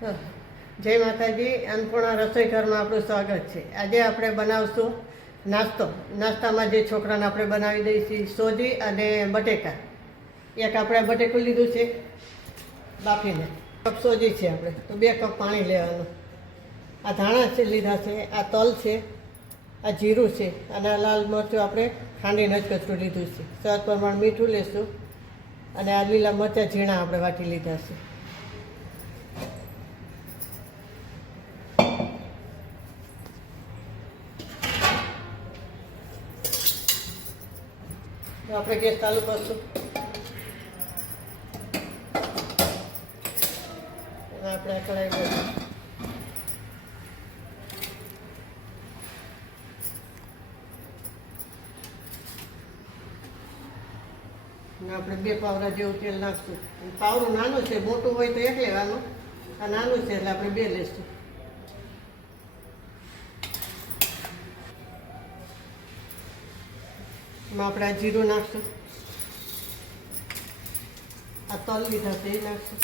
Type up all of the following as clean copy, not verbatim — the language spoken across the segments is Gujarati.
જય માતાજી, અન્નપૂર્ણા રસોઈ ઘરમાં આપણું સ્વાગત છે। આજે આપણે બનાવશું નાસ્તામાં જે છોકરાને આપણે બનાવી દઈશું સોજી અને બટેકા। એક આપણે બટેકું લીધું છે બાફીને, કપ સોજી છે આપણે તો 2 કપ પાણી લેવાનું। આ ધાણા છે લીધા છે, આ તલ છે, આ જીરું છે અને આ લાલ મરચું આપણે ખાંડીને જ કચરું લીધું છે। સ્વાદ પ્રમાણે મીઠું લેશું અને આ લીલા મરચાં ઝીણા આપણે વાટી લીધા છે। આપણે ગેસ ચાલુ કરશું અને આપણે કઢાઈ મૂકીશું। આપણે 2 પાવડા જેવું તેલ નાખશું। પાવડું નાનું છે, મોટું હોય તો 1 લેવાનું, આ નાનું છે એટલે આપણે 2 લઈશું। એમાં આપણે આ જીરું નાખશું, આ તલ લીધા છે એ નાખશું,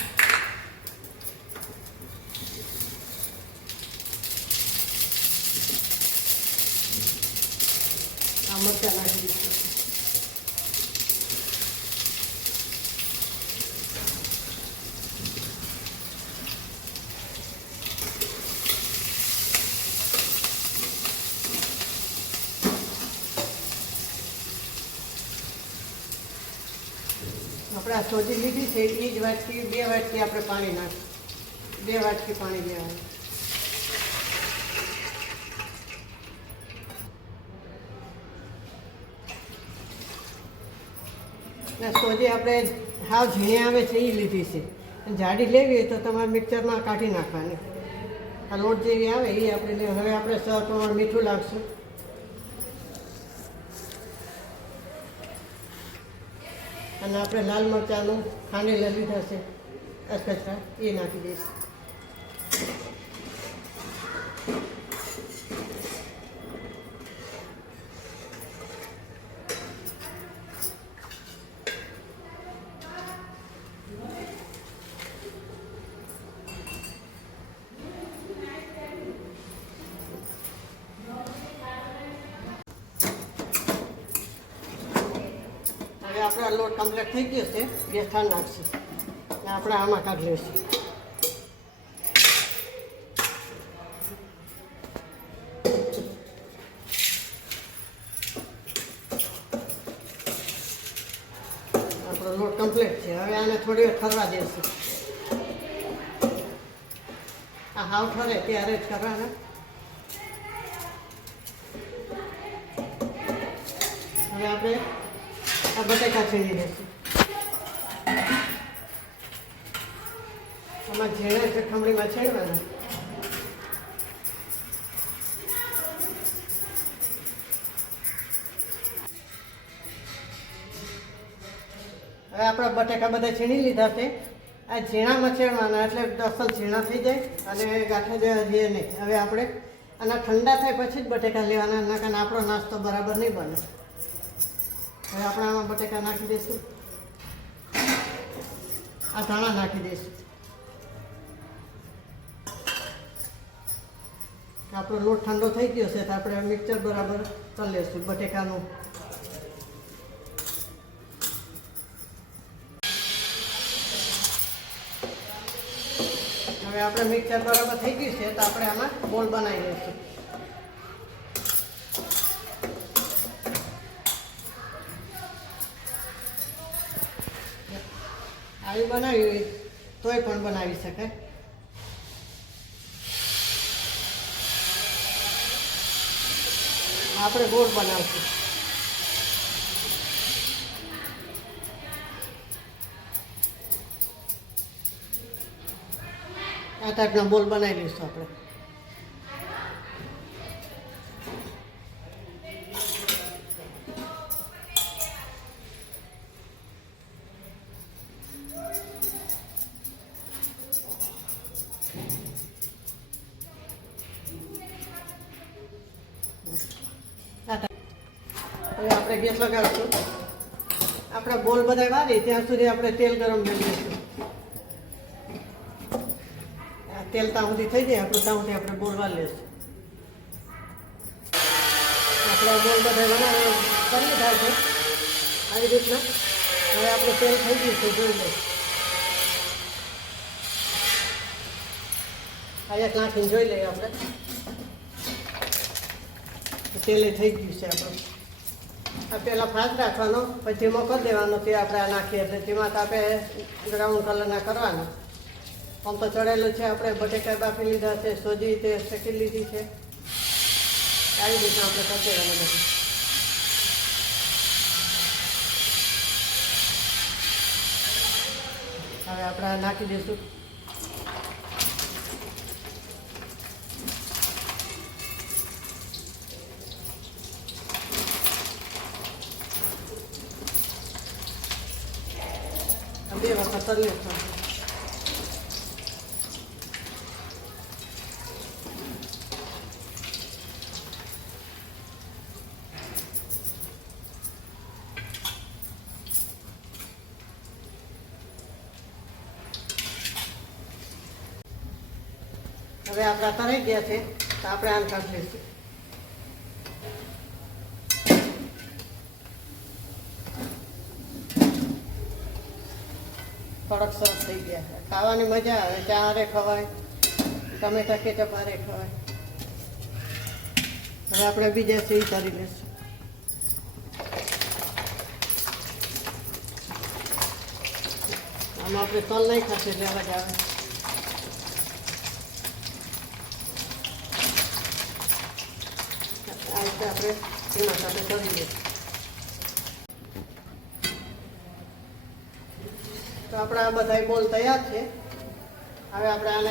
આ મરચાં નાખી દઈશું। આપણે આ સોજી લીધી છે એ જ વાટકી 2 વાટકી આપણે પાણી નાખીશું। 2 વાટકી પાણી લેવાનું। સોજી આપણે હાવ ઝીણી આવે છે એ લીધી છે, જાડી લેવી હોય તો તમારે મિક્સરમાં કાઢી નાખવાની। આ લોટ જેવી આવે એ આપણે લેવી। હવે આપણે સ્વાદ પ્રમાણે મીઠું લાગશું અને આપણે લાલ મરચાંનું ખાંડેલા લીધા છે અધકચરા એ નાખી દઈશું। આપણે આ લોટ કમ્પ્લીટ થઈ ગયો છે, ગેસ ઠાર નાખશું અને આપણે આમાં કાઢી લઈશું। આપણો લોટ કમ્પ્લીટ છે। હવે આને થોડી વાર ઠરવા દઈશું। આ હાવ ઠરે ત્યારે જ કરવાના। હવે આપણે આ બટેકા છીણી દઈશું। આમાં ઝીણા ખમણીમાં છીણવાના। હવે આપણા બટેકા બધા છીણી લીધા છે। આ ઝીણામાં છીણવાના એટલે અસલ ઝીણા થઈ જાય અને ગાંઠે જાય નહીં। હવે આપણે આના ઠંડા થાય પછી જ બટેકા લેવાના, ના કારણ આપણો નાસ્તો બરાબર નહીં બને। હવે આપણે આમાં બટેકા નાખી દઈશું, આ ધાણા નાખી દઈશું। આપણો લોટ ઠંડો થઈ ગયો છે તો આપણે મિક્સર બરાબર કરી લઈશું બટેકાનું। હવે આપણે મિક્સર બરાબર થઈ ગયું છે તો આપણે આમાં બોલ બનાવી લઈશું। આવી બનાવી હોય તોય પણ બનાવી શકાય। આપણે ગોળ બનાવશું। આ ટાઈપના બોલ બનાવી લઈશું આપણે। હવે આપણે ગેસ લગાવીશું। આપણા બોલ બધા વાળી ત્યાં સુધી આપણે તેલ ગરમ કરી દઈશું। તેલ ત્યાં સુધી થઈ જાય આપણું ત્યાં સુધી આપણે બોલવા લઈશું. આપણે બોલ બધા કરી લીધા છે આવી રીતના. હવે આપણું તેલ થઈ ગયું છે, જોઈ લો. અહીંયા નાખીને જોઈ લઈએ આપણે. તેલે થઈ ગયું છે આપણું. આ પહેલાં ફાસ્ટ રાખવાનો, પછી ધીમો કરી દેવાનો. તે આપણે આ નાખીએ એટલે તેમાં તો આપણે બ્રાઉન કલરના કરવાના. આમ તો ચડેલું છે, આપણે બટેકા બાફી લીધા છે, સોજી તે શેકી લીધી છે. આવી રીતના આપણે કરી દેવાનું બધું. હવે આપણે આ નાખી દઈશું. બે વખત તળી લઈશું. હવે આપણા તરાઈ ગયા છે તો આપણે આને કાઢી લઈશું. થોડોક સરસ થઈ ગયા છે, ખાવાની મજા આવે. ચા હારે ખવાય, ટમેટા કેચપ હારે ખવાય. હવે આપણે બીજા છે એ તરી લઈશું. આમાં આપણે તલ નહીં ખાશે એટલે અવાજ આવે. આ રીતે આપણે એના સાથે તરી લઈશું. તો આપણા આ બધા બોલ તૈયાર છે. હવે આપણે આને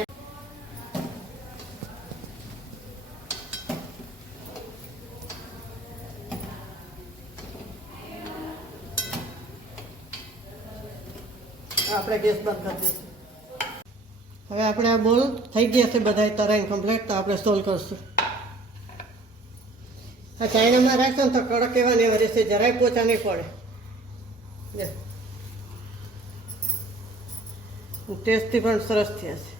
આપણે ગેસ બંધ કરી દઈશું. હવે આપણે આ બોલ થઈ ગયા છે બધા તરાઈને કમ્પ્લીટ. તો આપણે સોલ્વ કરશું. આ ચાઇનામાં રાખશો ને તો કડક એવા ને એવા રહેશે, જરાય પોચા નહીં પડે. ટેસ્ટથી પણ સરસ થયા છે.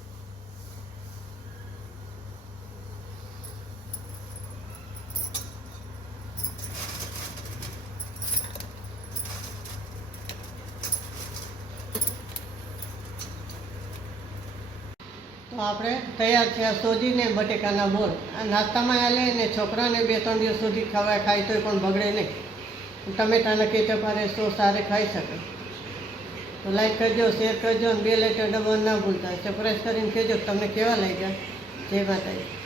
તો આપણે તૈયાર છે આ સોજી ને બટેકાના બોલ. આ નાસ્તામાં આલે ને છોકરાને 2-3 દિવસ સુધી ખાય તોય પણ બગડે નહીં. ટમેટાના કેચપ હારે સોસ હારે ખાઈ શકે. તો લાઈક કરજો, શેર કરજો અને બેલ આઇકન દબાવવાનું ના ભૂલતા. સરપ્રાઈઝ કરીને કહેજો તમને કેવા લાગ્યા. જય માતાજી.